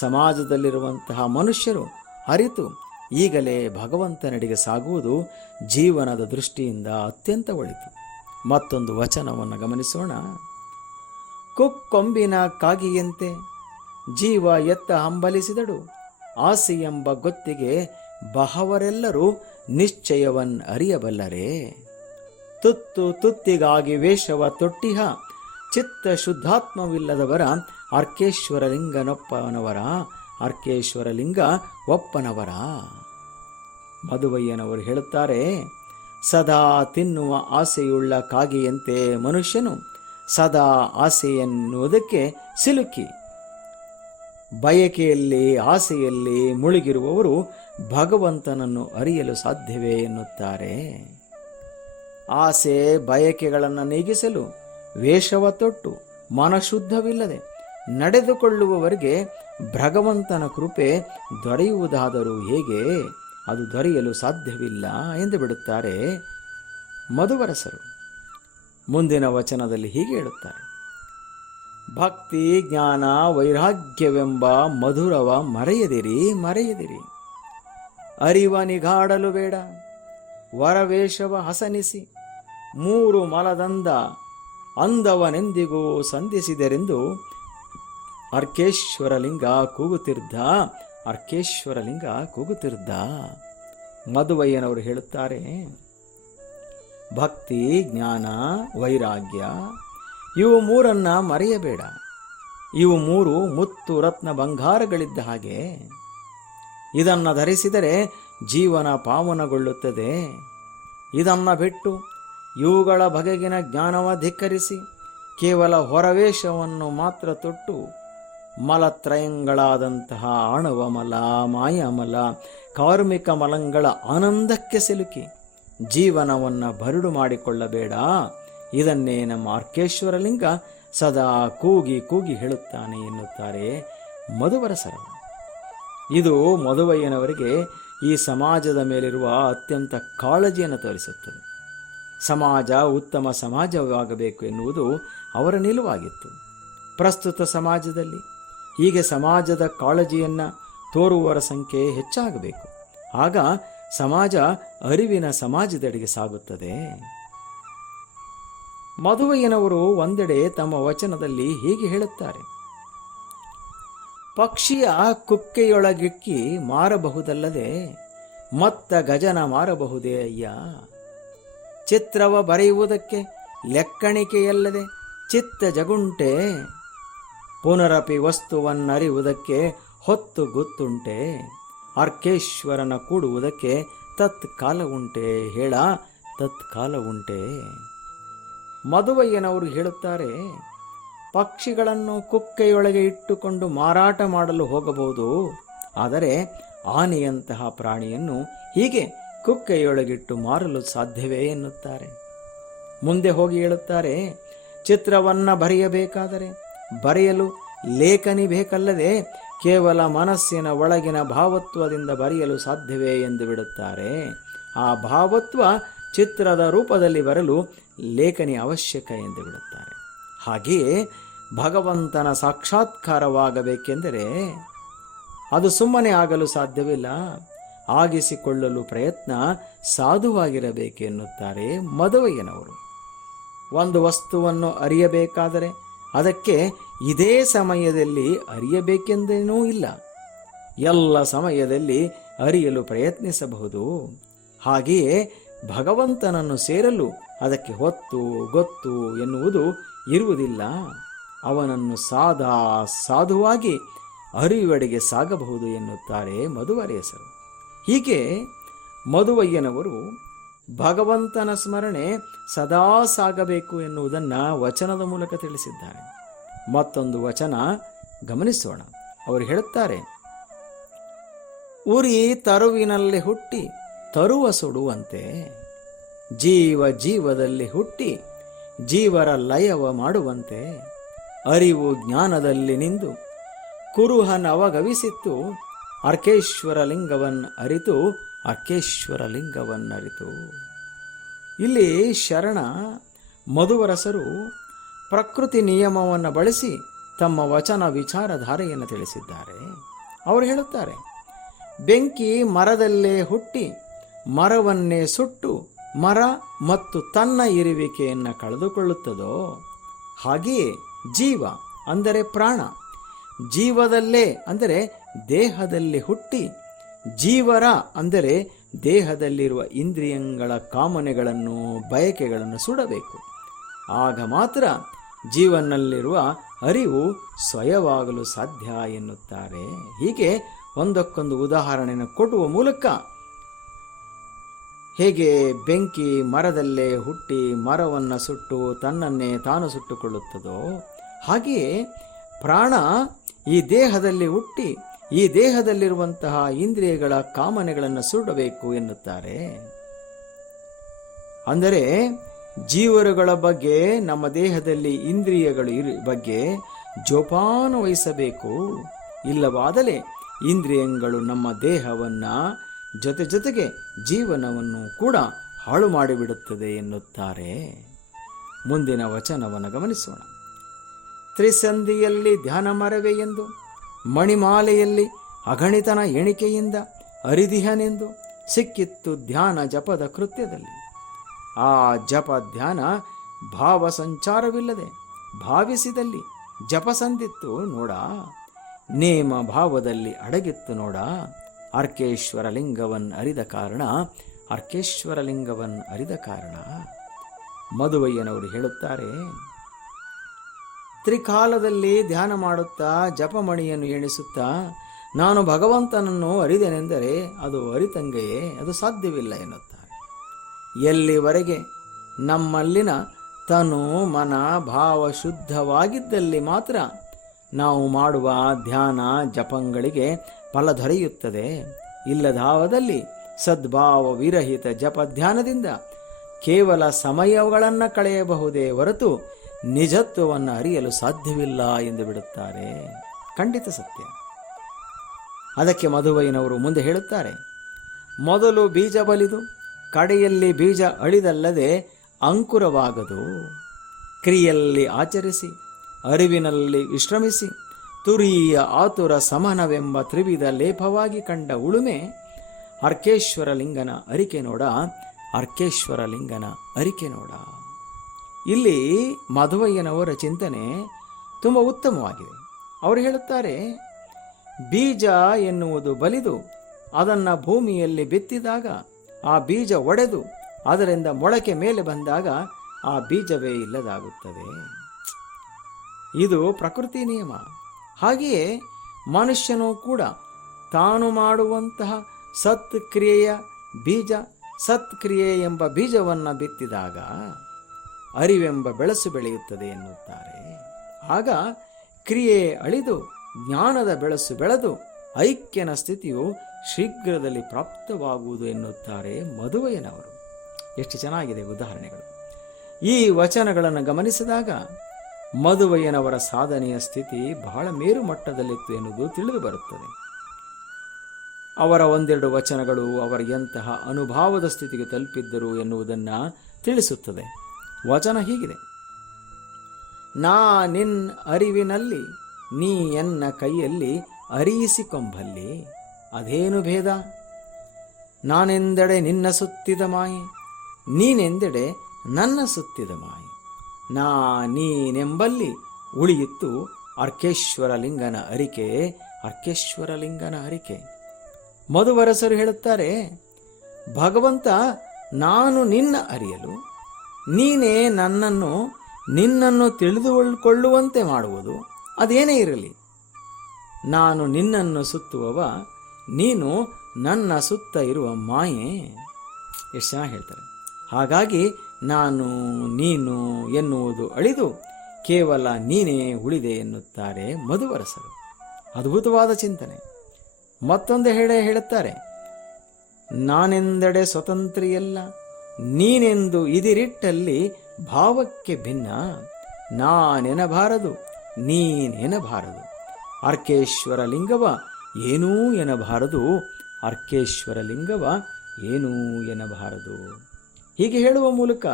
ಸಮಾಜದಲ್ಲಿರುವಂತಹ ಮನುಷ್ಯರು ಅರಿತು ಈಗಲೇ ಭಗವಂತನೆಡೆಗೆ ಸಾಗುವುದು ಜೀವನದ ದೃಷ್ಟಿಯಿಂದ ಅತ್ಯಂತ ಒಳಿತು. ಮತ್ತೊಂದು ವಚನವನ್ನು ಗಮನಿಸೋಣ. ಕುಕ್ಕೊಂಬಿನ ಕಾಗಿಯಂತೆ ಜೀವ ಎತ್ತ ಹಂಬಲಿಸಿದಡು ಆಸೆ ಎಂಬ ಗೊತ್ತಿಗೆ ಬಹವರೆಲ್ಲರೂ ನಿಶ್ಚಯವನ್ ಅರಿಯಬಲ್ಲರೆ. ತುತ್ತು ತುತ್ತಿಗಾಗಿ ವೇಷವ ತೊಟ್ಟಿಹ, ಚಿತ್ತ ಶುದ್ಧಾತ್ಮವಿಲ್ಲದವರ ಅರ್ಕೇಶ್ವರ ಅರ್ಕೇಶ್ವರಲಿಂಗ ಅರ್ಕೇಶ್ವರ ಲಿಂಗ ಒಪ್ಪನವರ. ಮಧುವಯ್ಯನವರು ಹೇಳುತ್ತಾರೆ, ಸದಾ ತಿನ್ನುವ ಆಸೆಯುಳ್ಳ ಕಾಗೆಯಂತೆ ಮನುಷ್ಯನು ಸದಾ ಆಸೆಯನ್ನುವುದಕ್ಕೆ ಸಿಲುಕಿ. ಬಯಕೆಯಲ್ಲಿ ಆಸೆಯಲ್ಲಿ ಮುಳುಗಿರುವವರು ಭಗವಂತನನ್ನು ಅರಿಯಲು ಸಾಧ್ಯವೇ ಎನ್ನುತ್ತಾರೆ. ಆಸೆ ಬಯಕೆಗಳನ್ನು ನೀಗಿಸಲು ವೇಷವ ತೊಟ್ಟು ಮನಶುದ್ಧವಿಲ್ಲದೆ ನಡೆದುಕೊಳ್ಳುವವರಿಗೆ ಭಗವಂತನ ಕೃಪೆ ದೊರೆಯುವುದಾದರೂ ಹೇಗೆ? ಅದು ದೊರೆಯಲು ಸಾಧ್ಯವಿಲ್ಲ ಎಂದು ಬಿಡುತ್ತಾರೆ ಮಧುವರಸರು. ಮುಂದಿನ ವಚನದಲ್ಲಿ ಹೀಗೆ ಹೇಳುತ್ತಾರೆ. ಭಕ್ತಿ, ಜ್ಞಾನ, ವೈರಾಗ್ಯವೆಂಬ ಮಧುರವ ಮರೆಯದಿರಿ ಮರೆಯದಿರಿ. ಅರಿವ ನಿಗಾಡಲು ಬೇಡ. ವರವೇಷವ ಹಸನಿಸಿ. ಮೂರು ಮಲದಂದ ಅಂದವನೆಂದಿಗೂ ಸಂಧಿಸಿದರೆಂದು ಅರ್ಕೇಶ್ವರಲಿಂಗ ಕೂಗುತ್ತಿರ್ದ ಅರ್ಕೇಶ್ವರಲಿಂಗ ಕೂಗುತ್ತಿರ್ದ ಮಧುವಯ್ಯನವರು ಹೇಳುತ್ತಾರೆ, ಭಕ್ತಿ, ಜ್ಞಾನ, ವೈರಾಗ್ಯ, ಇವು ಮೂರನ್ನ ಮರೆಯಬೇಡ. ಇವು ಮೂರು ಮುತ್ತು ರತ್ನ ಬಂಗಾರಗಳಿದ್ದ ಹಾಗೆ. ಇದನ್ನು ಧರಿಸಿದರೆ ಜೀವನ ಪಾವನಗೊಳ್ಳುತ್ತದೆ. ಇದನ್ನು ಬಿಟ್ಟು ಇವುಗಳ ಬಗೆಗಿನ ಜ್ಞಾನವ ಧಿಕ್ಕರಿಸಿ ಕೇವಲ ಹೊರವೇಷವನ್ನು ಮಾತ್ರ ತೊಟ್ಟು ಮಲತ್ರಯಂಗಳಾದಂತಹ ಆಣವ ಮಲ ಮಾಯಾಮಲ ಕಾರ್ಮಿಕ ಮಲಂಗಳ ಆನಂದಕ್ಕೆ ಸಿಲುಕಿ. ಜೀವನವನ್ನು ಬರಡು ಮಾಡಿಕೊಳ್ಳಬೇಡ. ಇದನ್ನೇ ನಮ್ಮ ಅರ್ಕೇಶ್ವರಲಿಂಗ ಸದಾ ಕೂಗಿ ಕೂಗಿ ಹೇಳುತ್ತಾನೆ ಎನ್ನುತ್ತಾರೆ ಮಧುವರಸರ ಇದು ಮಧುವಯ್ಯನವರಿಗೆ ಈ ಸಮಾಜದ ಮೇಲಿರುವ ಅತ್ಯಂತ ಕಾಳಜಿಯನ್ನು ತೋರಿಸುತ್ತದೆ. ಸಮಾಜ ಉತ್ತಮ ಸಮಾಜವಾಗಬೇಕು ಎನ್ನುವುದು ಅವರ ನಿಲುವಾಗಿತ್ತು. ಪ್ರಸ್ತುತ ಸಮಾಜದಲ್ಲಿ ಹೀಗೆ ಸಮಾಜದ ಕಾಳಜಿಯನ್ನು ತೋರುವವರ ಸಂಖ್ಯೆ ಹೆಚ್ಚಾಗಬೇಕು. ಆಗ ಸಮಾಜ ಅರಿವಿನ ಸಮಾಜದೆಡೆಗೆ ಸಾಗುತ್ತದೆ. ಮದುವೆಯನವರು ಒಂದೆಡೆ ತಮ್ಮ ವಚನದಲ್ಲಿ ಹೀಗೆ ಹೇಳುತ್ತಾರೆ. ಪಕ್ಷಿಯ ಕುಕ್ಕೆಯೊಳಗಿಕ್ಕಿ ಮಾರಬಹುದಲ್ಲದೆ ಮತ್ತ ಗಜನ ಮಾರಬಹುದೇ ಅಯ್ಯ? ಚಿತ್ರವ ಬರೆಯುವುದಕ್ಕೆ ಲೆಕ್ಕಣಿಕೆಯಲ್ಲದೆ ಚಿತ್ತ ಜಗುಂಟೆ ಪುನರಪಿ ವಸ್ತುವನ್ನರಿಯುವುದಕ್ಕೆ ಹೊತ್ತು ಗೊತ್ತುಂಟೆ. ಅರ್ಕೇಶ್ವರನ ಕೂಡುವುದಕ್ಕೆ ತತ್ಕಾಲ ಉಂಟೆ ಹೇಳ ತತ್ಕಾಲ ಉಂಟೆ ಮಧುವಯ್ಯನವರು ಹೇಳುತ್ತಾರೆ, ಪಕ್ಷಿಗಳನ್ನು ಕುಕ್ಕೆಯೊಳಗೆ ಇಟ್ಟುಕೊಂಡು ಮಾರಾಟ ಮಾಡಲು ಹೋಗಬಹುದು, ಆದರೆ ಆನೆಯಂತಹ ಪ್ರಾಣಿಯನ್ನು ಹೀಗೆ ಕುಕ್ಕೆಯೊಳಗಿಟ್ಟು ಮಾರಲು ಸಾಧ್ಯವೇ ಎನ್ನುತ್ತಾರೆ. ಮುಂದೆ ಹೋಗಿ ಹೇಳುತ್ತಾರೆ, ಚಿತ್ರವನ್ನ ಬರೆಯಬೇಕಾದರೆ ಬರೆಯಲು ಲೇಖನಿ ಬೇಕಲ್ಲದೆ ಕೇವಲ ಮನಸ್ಸಿನ ಒಳಗಿನ ಭಾವತ್ವದಿಂದ ಬರೆಯಲು ಸಾಧ್ಯವೇ ಎಂದು ಬಿಡುತ್ತಾರೆ. ಆ ಭಾವತ್ವ ಚಿತ್ರದ ರೂಪದಲ್ಲಿ ಬರಲು ಲೇಖನಿ ಅವಶ್ಯಕ ಎಂದು ಬಿಡುತ್ತಾರೆ. ಹಾಗೆಯೇ ಭಗವಂತನ ಸಾಕ್ಷಾತ್ಕಾರವಾಗಬೇಕೆಂದರೆ ಅದು ಸುಮ್ಮನೆ ಆಗಲು ಸಾಧ್ಯವಿಲ್ಲ. ಆಗಿಸಿಕೊಳ್ಳಲು ಪ್ರಯತ್ನ ಸಾಧುವಾಗಿರಬೇಕೆನ್ನುತ್ತಾರೆ ಮದುವೆಯನವರು. ಒಂದು ವಸ್ತುವನ್ನು ಅರಿಯಬೇಕಾದರೆ ಅದಕ್ಕೆ ಇದೇ ಸಮಯದಲ್ಲಿ ಅರಿಯಬೇಕೆಂದೇನೂ ಇಲ್ಲ. ಎಲ್ಲ ಸಮಯದಲ್ಲಿ ಅರಿಯಲು ಪ್ರಯತ್ನಿಸಬಹುದು. ಹಾಗೆಯೇ ಭಗವಂತನನ್ನು ಸೇರಲು ಅದಕ್ಕೆ ಹೊತ್ತು, ಗೊತ್ತು ಎನ್ನುವುದು ಇರುವುದಿಲ್ಲ. ಅವನನ್ನು ಸಾದಾ ಸಾಧುವಾಗಿ ಅರಿವಡೆಗೆ ಸಾಗಬಹುದು ಎನ್ನುತ್ತಾರೆ ಮಧುವರೇಸರು. ಹೀಗೆ ಮಧುವಯ್ಯನವರು ಭಗವಂತನ ಸ್ಮರಣೆ ಸದಾ ಸಾಗಬೇಕು ಎನ್ನುವುದನ್ನು ವಚನದ ಮೂಲಕ ತಿಳಿಸಿದ್ದಾರೆ. ಮತ್ತೊಂದು ವಚನ ಗಮನಿಸೋಣ. ಅವರು ಹೇಳುತ್ತಾರೆ, ಉರಿ ತರುವಿನಲ್ಲಿ ಹುಟ್ಟಿ ತರುವ ಸುಡುವಂತೆ, ಜೀವ ಜೀವದಲ್ಲಿ ಹುಟ್ಟಿ ಜೀವರ ಲಯವ ಮಾಡುವಂತೆ, ಅರಿವು ಜ್ಞಾನದಲ್ಲಿ ನಿಂದು ಕುರುಹನವಗವಿಸಿತ್ತು ಅರ್ಕೇಶ್ವರ ಲಿಂಗವನ್ನು ಅರಿತು ಅರ್ಕೇಶ್ವರ ಲಿಂಗವನ್ನರಿತು ಇಲ್ಲಿ ಶರಣ ಮಧುವರಸರು ಪ್ರಕೃತಿ ನಿಯಮವನ್ನು ಬಳಸಿ ತಮ್ಮ ವಚನ ವಿಚಾರಧಾರೆಯನ್ನು ತಿಳಿಸಿದ್ದಾರೆ. ಅವರು ಹೇಳುತ್ತಾರೆ, ಬೆಂಕಿ ಮರದಲ್ಲೇ ಹುಟ್ಟಿ ಮರವನ್ನೇ ಸುಟ್ಟು ಮರ ಮತ್ತು ತನ್ನ ಇರುವಿಕೆಯನ್ನು ಕಳೆದುಕೊಳ್ಳುತ್ತದೋ? ಹಾಗೆಯೇ ಜೀವ ಅಂದರೆ ಪ್ರಾಣ, ಜೀವದಲ್ಲೇ ಅಂದರೆ ದೇಹದಲ್ಲಿ ಹುಟ್ಟಿ ಜೀವರ ಅಂದರೆ ದೇಹದಲ್ಲಿರುವ ಇಂದ್ರಿಯಗಳ ಕಾಮನೆಗಳನ್ನು, ಬಯಕೆಗಳನ್ನು ಸುಡಬೇಕು. ಆಗ ಮಾತ್ರ ಜೀವನಲ್ಲಿರುವ ಅರಿವು ಸ್ವಯವಾಗಲು ಸಾಧ್ಯ ಎನ್ನುತ್ತಾರೆ. ಹೀಗೆ ಒಂದಕ್ಕೊಂದು ಉದಾಹರಣೆಯನ್ನು ಕೊಡುವ ಮೂಲಕ ಹೇಗೆ ಬೆಂಕಿ ಮರದಲ್ಲೇ ಹುಟ್ಟಿ ಮರವನ್ನು ಸುಟ್ಟು ತನ್ನನ್ನೇ ತಾನು ಸುಟ್ಟುಕೊಳ್ಳುತ್ತದೋ ಹಾಗೆಯೇ ಪ್ರಾಣ ಈ ದೇಹದಲ್ಲಿ ಹುಟ್ಟಿ ಈ ದೇಹದಲ್ಲಿರುವಂತಹ ಇಂದ್ರಿಯಗಳ ಕಾಮನೆಗಳನ್ನು ಸುಡಬೇಕು ಎನ್ನುತ್ತಾರೆ. ಅಂದರೆ ಜೀವರುಗಳ ಬಗ್ಗೆ, ನಮ್ಮ ದೇಹದಲ್ಲಿ ಇಂದ್ರಿಯಗಳು ಇರು, ಬಗ್ಗೆ ಜೋಪಾನ ವಹಿಸಬೇಕು. ಇಲ್ಲವಾದರೆ ಇಂದ್ರಿಯಗಳು ನಮ್ಮ ದೇಹವನ್ನು ಜೊತೆ ಜೊತೆಗೆ ಜೀವನವನ್ನು ಕೂಡ ಹಾಳು ಮಾಡಿಬಿಡುತ್ತದೆ ಎನ್ನುತ್ತಾರೆ. ಮುಂದಿನ ವಚನವನ್ನು ಗಮನಿಸೋಣ. ತ್ರಿಸಂಧಿಯಲ್ಲಿ ಧ್ಯಾನ ಮರವೇ ಎಂದು. ಮಣಿಮಾಲೆಯಲ್ಲಿ ಅಗಣಿತನ ಎಣಿಕೆಯಿಂದ ಅರಿದಿಹನೆಂದು ಸಿಕ್ಕಿತ್ತು ಧ್ಯಾನ ಜಪದ ಕೃತ್ಯದಲ್ಲಿ. ಆ ಜಪ ಧ್ಯಾನ ಭಾವ ಸಂಚಾರವಿಲ್ಲದೆ ಭಾವಿಸಿದಲ್ಲಿ ಜಪ ಸಂದಿತ್ತು ನೋಡ. ನೇಮ ಭಾವದಲ್ಲಿ ಅಡಗಿತ್ತು ನೋಡ. ಅರ್ಕೇಶ್ವರ ಲಿಂಗವನ್ ಅರಿದ ಕಾರಣ, ಅರ್ಕೇಶ್ವರ ಲಿಂಗವನ್ ಅರಿದ ಕಾರಣ. ಮಧುವಯ್ಯನವರು ಹೇಳುತ್ತಾರೆ ತ್ರಿಕಾಲದಲ್ಲಿ ಧ್ಯಾನ ಮಾಡುತ್ತಾ ಜಪಮಣಿಯನ್ನು ಎಣಿಸುತ್ತಾ ನಾನು ಭಗವಂತನನ್ನು ಅರಿದೆನೆಂದರೆ ಅದು ಅರಿತಂಗೆಯೇ, ಅದು ಸಾಧ್ಯವಿಲ್ಲ ಎನ್ನುತ್ತಾರೆ. ಎಲ್ಲಿವರೆಗೆ? ನಮ್ಮಲ್ಲಿನ ತನು ಮನ ಭಾವ ಶುದ್ಧವಾಗಿದ್ದಲ್ಲಿ ಮಾತ್ರ ನಾವು ಮಾಡುವ ಧ್ಯಾನ ಜಪಂಗಳಿಗೆ ಫಲ ದೊರೆಯುತ್ತದೆ. ಇಲ್ಲದಾವದಲ್ಲಿ ಸದ್ಭಾವ ವಿರಹಿತ ಜಪ ಧ್ಯಾನದಿಂದ ಕೇವಲ ಸಮಯಗಳನ್ನು ಕಳೆಯಬಹುದೇ ಹೊರತು ನಿಜತ್ವವನ್ನು ಅರಿಯಲು ಸಾಧ್ಯವಿಲ್ಲ ಎಂದು ಬಿಡುತ್ತಾರೆ. ಖಂಡಿತ ಸತ್ಯ. ಅದಕ್ಕೆ ಮಧುವೈನವರು ಮುಂದೆ ಹೇಳುತ್ತಾರೆ, ಮೊದಲು ಬೀಜ ಬಲಿದು, ಕಡೆಯಲ್ಲಿ ಬೀಜ ಅಳಿದಲ್ಲದೆ ಅಂಕುರವಾಗದು. ಕ್ರಿಯೆಯಲ್ಲಿ ಆಚರಿಸಿ, ಅರಿವಿನಲ್ಲಿ ವಿಶ್ರಮಿಸಿ, ತುರಿಯ ಆತುರ ಸಮನವೆಂಬ ತ್ರಿವಿಧ ಲೇಪವಾಗಿ ಕಂಡ ಉಳುಮೆ ಅರ್ಕೇಶ್ವರ ಲಿಂಗನ ಅರಿಕೆ ನೋಡ ಅರ್ಕೇಶ್ವರ ಲಿಂಗನ ಅರಿಕೆ ನೋಡ. ಇಲ್ಲಿ ಮಧುವಯ್ಯನವರ ಚಿಂತನೆ ತುಂಬ ಉತ್ತಮವಾಗಿದೆ. ಅವರು ಹೇಳುತ್ತಾರೆ, ಬೀಜ ಎನ್ನುವುದು ಬಲಿದು ಅದನ್ನು ಭೂಮಿಯಲ್ಲಿ ಬಿತ್ತಿದಾಗ ಆ ಬೀಜ ಒಡೆದು ಅದರಿಂದ ಮೊಳಕೆ ಮೇಲೆ ಬಂದಾಗ ಆ ಬೀಜವೇ ಇಲ್ಲದಾಗುತ್ತದೆ. ಇದು ಪ್ರಕೃತಿ ನಿಯಮ. ಹಾಗೆಯೇ ಮನುಷ್ಯನೂ ಕೂಡ ತಾನು ಮಾಡುವಂತಹ ಸತ್ಕ್ರಿಯೆಯ ಬೀಜ, ಸತ್ಕ್ರಿಯೆ ಎಂಬ ಬೀಜವನ್ನು ಬಿತ್ತಿದಾಗ ಅರಿವೆಂಬ ಬೆಳಸು ಬೆಳೆಯುತ್ತದೆ ಎನ್ನುತ್ತಾರೆ. ಆಗ ಕ್ರಿಯೆ ಅಳಿದು, ಜ್ಞಾನದ ಬೆಳಸು ಬೆಳೆದು, ಐಕ್ಯನ ಸ್ಥಿತಿಯು ಶೀಘ್ರದಲ್ಲಿ ಪ್ರಾಪ್ತವಾಗುವುದು ಎನ್ನುತ್ತಾರೆ ಮದುವೆಯನವರು. ಎಷ್ಟು ಚೆನ್ನಾಗಿದೆ ಉದಾಹರಣೆಗಳು. ಈ ವಚನಗಳನ್ನು ಗಮನಿಸಿದಾಗ ಮದುವೆಯನವರ ಸಾಧನೆಯ ಸ್ಥಿತಿ ಬಹಳ ಮೇರು ಮಟ್ಟದಲ್ಲಿತ್ತು ಎನ್ನುವುದು ತಿಳಿದು ಬರುತ್ತದೆ. ಅವರ ಒಂದೆರಡು ವಚನಗಳು ಅವರ ಎಂತಹ ಅನುಭಾವದ ಸ್ಥಿತಿಗೆ ತಲುಪಿದ್ದರು ಎನ್ನುವುದನ್ನು ತಿಳಿಸುತ್ತದೆ. ವಚನ ಹೀಗಿದೆ. ನಾ ನಿನ್ ಅರಿವಿನಲ್ಲಿ, ನೀ ಎನ್ನ ಕೈಯಲ್ಲಿ ಅರಿಯಿಸಿಕೊಂಬಲ್ಲಿ, ಅದೇನು ಭೇದ? ನಾನೆಂದೆಡೆ ನಿನ್ನ ಸುತ್ತಿದ ಮಾಯಿ? ನೀನೆಂದೆಡೆ ನನ್ನ ಸುತ್ತಿದ ಮಾಯಿ? ನಾ ನೀನೆಂಬಲ್ಲಿ ಉಳಿಯಿತ್ತು ಅರ್ಕೇಶ್ವರ ಲಿಂಗನ ಅರಿಕೆ ಅರ್ಕೇಶ್ವರ ಲಿಂಗನ ಅರಿಕೆ. ಮಧುವರಸರು ಹೇಳುತ್ತಾರೆ, ಭಗವಂತ ನಾನು ನಿನ್ನ ಅರಿಯಲು ನೀನೇ ನನ್ನನ್ನು, ನಿನ್ನನ್ನು ತಿಳಿದುಕೊಳ್ಳುವಂತೆ ಮಾಡುವುದು. ಅದೇನೇ ಇರಲಿ. ನಾನು ನಿನ್ನನ್ನು ಸುತ್ತುವವ, ನೀನು ನನ್ನ ಸುತ್ತ ಇರುವ ಮಾಯೆ. ಎಷ್ಟು ಜನ ಹೇಳ್ತಾರೆ. ಹಾಗಾಗಿ ನಾನು, ನೀನು ಎನ್ನುವುದು ಅಳಿದು, ಕೇವಲ ನೀನೇ ಉಳಿದೆ ಎನ್ನುತ್ತಾರೆ ಮಧುವರಸರು. ಅದ್ಭುತವಾದ ಚಿಂತನೆ. ಮತ್ತೊಂದು ಹೇಳೇ ಹೇಳುತ್ತಾರೆ. ನಾನೆಂದೆಡೆ ಸ್ವತಂತ್ರಿಯಲ್ಲ ನೀನೆಂದು ಇದಿರಿಟ್ಟಲ್ಲಿ ಭಾವಕ್ಕೆ ಭಿನ್ನ. ನಾನೆನಬಾರದು, ನೀನೆನಬಾರದು. ಅರ್ಕೇಶ್ವರ ಲಿಂಗವ ಏನೂ ಎನಬಾರದು ಅರ್ಕೇಶ್ವರ ಲಿಂಗವ ಏನೂ ಎನಬಾರದು. ಹೀಗೆ ಹೇಳುವ ಮೂಲಕ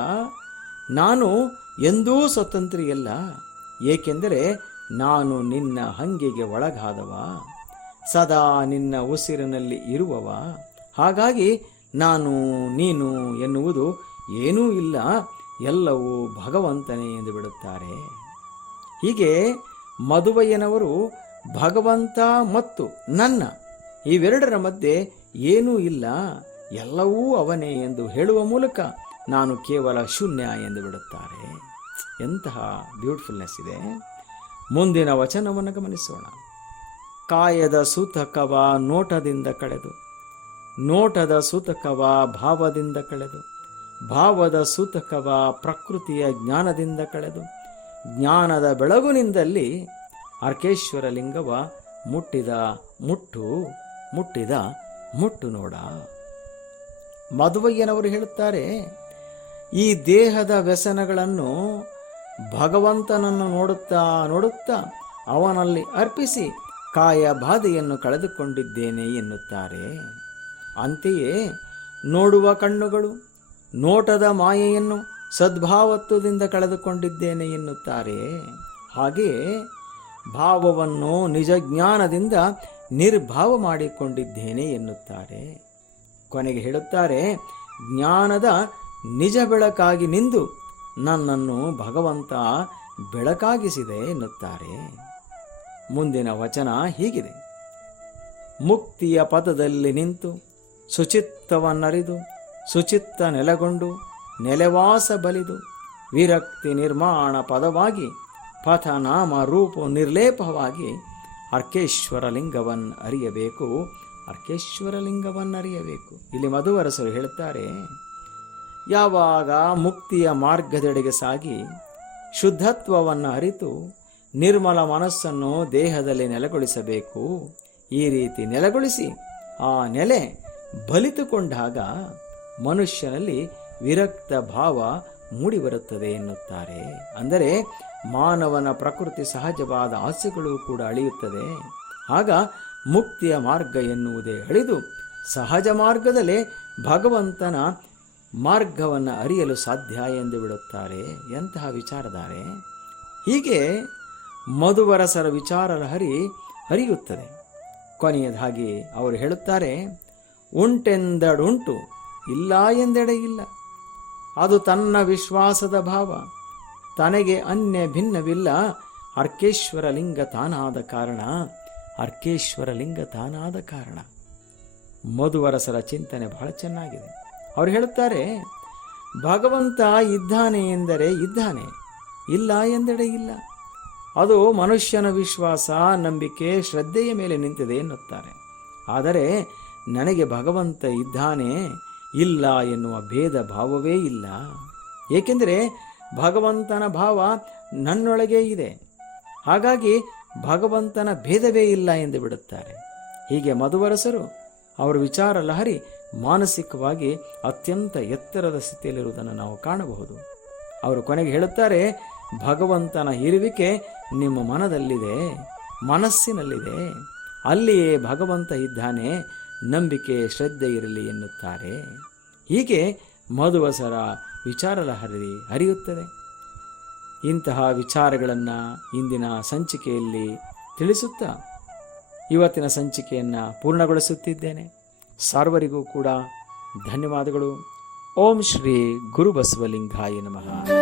ನಾನು ಎಂದೂ ಸ್ವತಂತ್ರಿಯಲ್ಲ, ಏಕೆಂದರೆ ನಾನು ನಿನ್ನ ಹಂಗಿಗೆ ಒಳಗಾದವ, ಸದಾ ನಿನ್ನ ಉಸಿರಿನಲ್ಲಿ ಇರುವವ. ಹಾಗಾಗಿ ನಾನು, ನೀನು ಎನ್ನುವುದು ಏನೂ ಇಲ್ಲ, ಎಲ್ಲವೂ ಭಗವಂತನೇ ಎಂದು ಬಿಡುತ್ತಾರೆ. ಹೀಗೆ ಮಧುವಯ್ಯನವರು ಭಗವಂತ ಮತ್ತು ನನ್ನ ಇವೆರಡರ ಮಧ್ಯೆ ಏನೂ ಇಲ್ಲ, ಎಲ್ಲವೂ ಅವನೇ ಎಂದು ಹೇಳುವ ಮೂಲಕ ನಾನು ಕೇವಲ ಶೂನ್ಯ ಎಂದು ಬಿಡುತ್ತಾರೆ. ಎಂತಹ ಬ್ಯೂಟಿಫುಲ್ನೆಸ್ ಇದೆ. ಮುಂದಿನ ವಚನವನ್ನು ಗಮನಿಸೋಣ. ಕಾಯದ ಸೂತಕವ ನೋಟದಿಂದ ಕಳೆದು. ನೋಟದ ಸೂತಕವ ಭಾವದಿಂದ ಕಳೆದು, ಭಾವದ ಸೂತಕವ ಪ್ರಕೃತಿಯ ಜ್ಞಾನದಿಂದ ಕಳೆದು, ಜ್ಞಾನದ ಬೆಳಗುನಿಂದಲ್ಲಿ ಅರ್ಕೇಶ್ವರ ಲಿಂಗವ ಮುಟ್ಟಿದ ಮುಟ್ಟು ಮುಟ್ಟಿದ ಮುಟ್ಟು ನೋಡ. ಮಧುವಯ್ಯನವರು ಹೇಳುತ್ತಾರೆ, ಈ ದೇಹದ ವ್ಯಸನಗಳನ್ನು ಭಗವಂತನನ್ನು ನೋಡುತ್ತಾ ನೋಡುತ್ತಾ ಅವನಲ್ಲಿ ಅರ್ಪಿಸಿ ಕಾಯ ಬಾಧೆಯನ್ನು ಕಳೆದುಕೊಂಡಿದ್ದೇನೆ ಎನ್ನುತ್ತಾರೆ. ಅಂತೆಯೇ ನೋಡುವ ಕಣ್ಣುಗಳು, ನೋಟದ ಮಾಯೆಯನ್ನು ಸದ್ಭಾವತ್ವದಿಂದ ಕಳೆದುಕೊಂಡಿದ್ದೇನೆ ಎನ್ನುತ್ತಾರೆ. ಹಾಗೆಯೇ ಭಾವವನ್ನು ನಿಜ ಜ್ಞಾನದಿಂದ ನಿರ್ಭಾವ ಮಾಡಿಕೊಂಡಿದ್ದೇನೆ ಎನ್ನುತ್ತಾರೆ. ಕೊನೆಗೆ ಹೇಳುತ್ತಾರೆ, ಜ್ಞಾನದ ನಿಜ ಬೆಳಕಾಗಿ ನಿಂದು ನನ್ನನ್ನು ಭಗವಂತ ಬೆಳಕಾಗಿಸಿದೆ ಎನ್ನುತ್ತಾರೆ. ಮುಂದಿನ ವಚನ ಹೀಗಿದೆ. ಮುಕ್ತಿಯ ಪದದಲ್ಲಿ ನಿಂತು ಶುಚಿತ್ವವನ್ನರಿದು ಶುಚಿತ್ತ ನೆಲೆಗೊಂಡು, ನೆಲೆವಾಸ ಬಲಿದು, ವಿರಕ್ತಿ ನಿರ್ಮಾಣ ಪದವಾಗಿ, ಪಥನಾಮ ರೂಪು ನಿರ್ಲೇಪವಾಗಿ ಅರ್ಕೇಶ್ವರಲಿಂಗವನ್ನು ಅರಿಯಬೇಕು ಅರ್ಕೇಶ್ವರ ಲಿಂಗವನ್ನು ಅರಿಯಬೇಕು ಇಲ್ಲಿ ಮಧುವರಸರು ಹೇಳುತ್ತಾರೆ, ಯಾವಾಗ ಮುಕ್ತಿಯ ಮಾರ್ಗದೆಡೆಗೆ ಸಾಗಿ, ಶುದ್ಧತ್ವವನ್ನು ಅರಿತು, ನಿರ್ಮಲ ಮನಸ್ಸನ್ನು ದೇಹದಲ್ಲಿ ನೆಲೆಗೊಳಿಸಬೇಕು, ಈ ರೀತಿ ನೆಲೆಗೊಳಿಸಿ, ಆ ನೆಲೆ ಬಲಿತುಕೊಂಡಾಗ ಮನುಷ್ಯನಲ್ಲಿ ವಿರಕ್ತ ಭಾವ ಮೂಡಿಬರುತ್ತದೆ ಎನ್ನುತ್ತಾರೆ. ಅಂದರೆ ಮಾನವನ ಪ್ರಕೃತಿ ಸಹಜವಾದ ಆಸೆಗಳು ಕೂಡ ಅಳಿಯುತ್ತದೆ. ಆಗ ಮುಕ್ತಿಯ ಮಾರ್ಗ ಎನ್ನುವುದೇ ಅಳಿದು ಸಹಜ ಮಾರ್ಗದಲ್ಲೇ ಭಗವಂತನ ಮಾರ್ಗವನ್ನು ಅರಿಯಲು ಸಾಧ್ಯ ಎಂದು ಬಿಡುತ್ತಾರೆ ಎಂತಹ ವಿಚಾರಧಾರೆ. ಹೀಗೆ ಮಧುವರಸರ ವಿಚಾರ ಹರಿ ಹರಿಯುತ್ತದೆ ಕೊನೆಯದಾಗಿ ಅವರು ಹೇಳುತ್ತಾರೆ ಉಂಟೆಂದಡುಂಟು, ಇಲ್ಲ ಎಂದೆಡೆ ಇಲ್ಲ. ಅದು ತನ್ನ ವಿಶ್ವಾಸದ ಭಾವ. ತನಗೆ ಅನ್ಯ ಭಿನ್ನವಿಲ್ಲ. ಅರ್ಕೇಶ್ವರ ಲಿಂಗ ತಾನಾದ ಕಾರಣ. ಅರ್ಕೇಶ್ವರ ಲಿಂಗ ತಾನಾದ ಕಾರಣ. ಮಧುವರಸರ ಚಿಂತನೆ ಬಹಳ ಚೆನ್ನಾಗಿದೆ. ಅವರು ಹೇಳುತ್ತಾರೆ, ಭಗವಂತ ಇದ್ದಾನೆ ಎಂದರೆ ಇದ್ದಾನೆ, ಇಲ್ಲ ಎಂದೆಡೆ ಇಲ್ಲ. ಅದು ಮನುಷ್ಯನ ವಿಶ್ವಾಸ, ನಂಬಿಕೆ, ಶ್ರದ್ಧೆಯ ಮೇಲೆ ನಿಂತಿದೆ ಎನ್ನುತ್ತಾರೆ. ಆದರೆ ನನಗೆ ಭಗವಂತ ಇದ್ದಾನೆ ಇಲ್ಲ ಎನ್ನುವ ಭೇದ ಭಾವವೇ ಇಲ್ಲ. ಏಕೆಂದರೆ ಭಗವಂತನ ಭಾವ ನನ್ನೊಳಗೆ ಇದೆ. ಹಾಗಾಗಿ ಭಗವಂತನ ಭೇದವೇ ಇಲ್ಲ ಎಂದು ಬಿಡುತ್ತಾರೆ. ಹೀಗೆ ಮಧುವರಸರು ಅವರ ವಿಚಾರ ಲಹರಿ ಮಾನಸಿಕವಾಗಿ ಅತ್ಯಂತ ಎತ್ತರದ ಸ್ಥಿತಿಯಲ್ಲಿರುವುದನ್ನು ನಾವು ಕಾಣಬಹುದು. ಅವರು ಕೊನೆಗೆ ಹೇಳುತ್ತಾರೆ, ಭಗವಂತನ ಇರುವಿಕೆ ನಿಮ್ಮ ಮನದಲ್ಲಿದೆ, ಮನಸ್ಸಿನಲ್ಲಿದೆ. ಅಲ್ಲಿಯೇ ಭಗವಂತ ಇದ್ದಾನೆ ನಂಬಿಕೆ, ಶ್ರದ್ಧೆ ಇರಲಿ ಎನ್ನುತ್ತಾರೆ. ಹೀಗೆ ಮಧುವಸರ ವಿಚಾರಲಹರಿ ಹರಿಯುತ್ತದೆ. ಇಂತಹ ವಿಚಾರಗಳನ್ನು ಇಂದಿನ ಸಂಚಿಕೆಯಲ್ಲಿ ತಿಳಿಸುತ್ತಾ ಇವತ್ತಿನ ಸಂಚಿಕೆಯನ್ನು ಪೂರ್ಣಗೊಳಿಸುತ್ತಿದ್ದೇನೆ. ಸರ್ವರಿಗೂ ಕೂಡ ಧನ್ಯವಾದಗಳು. ಓಂ ಶ್ರೀ ಗುರುಬಸವಲಿಂಗಾಯ ನಮಃ.